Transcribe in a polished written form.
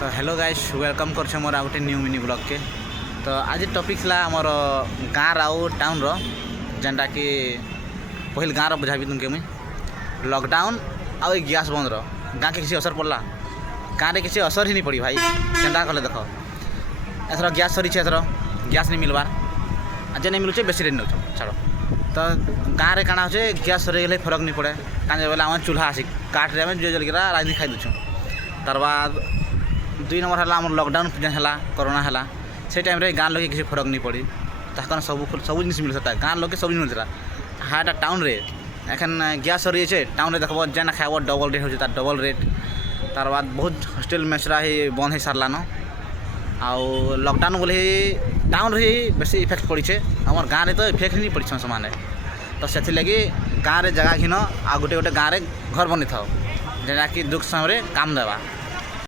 तो hello guys welcome कर मोर आ गोटे न्यू मिनी ब्लॉग के। तो आज टॉपिक है आमर गाँव आउ टाउन जेनटा कि पहले गाँव बुझाबी तुमके मुई लॉकडाउन आउ गैस बंद गाँ के किसी असर पड़ला गाँव में किसी असर ही नहीं पड़ी भाई। केनता कले देख एथर गैस सरी एथर गैस नहीं मिलबार आज नहीं मिलूचे बेसी रेट नौ छाड़। तो गाँव में काଣା हो गैस सरी गले फरक नहीं पड़े कहीं बोले आम चूल्हा आसी काठे आम जो जलिक राजनी खाई दूँ। तार बाद 2 नंबर है लॉकडाउन है कोरोना है से टाइम रे गाँव लोग किसी फरक नहीं पड़ी तक सब जिन मिल सकता है गाँव लोग सब मिलता हाँ टाउन रे एखन गैस सरी है टाउन रे देखो जेना खाइब डबल रेट हो डबल रेट। तार बाद बहुत हॉस्टेल मेसरा ही बंद हो सारान आउ लॉकडाउन बोले टाउन रे बेसी इफेक्ट पड़ी आम गाँव में तो इफेक्ट नहीं पड़ी सामान। तो से लगी गाँव में जगह घिन आ गोटे गोटे गाँव में घर बनी था जेना कि दुख समय काम देवा।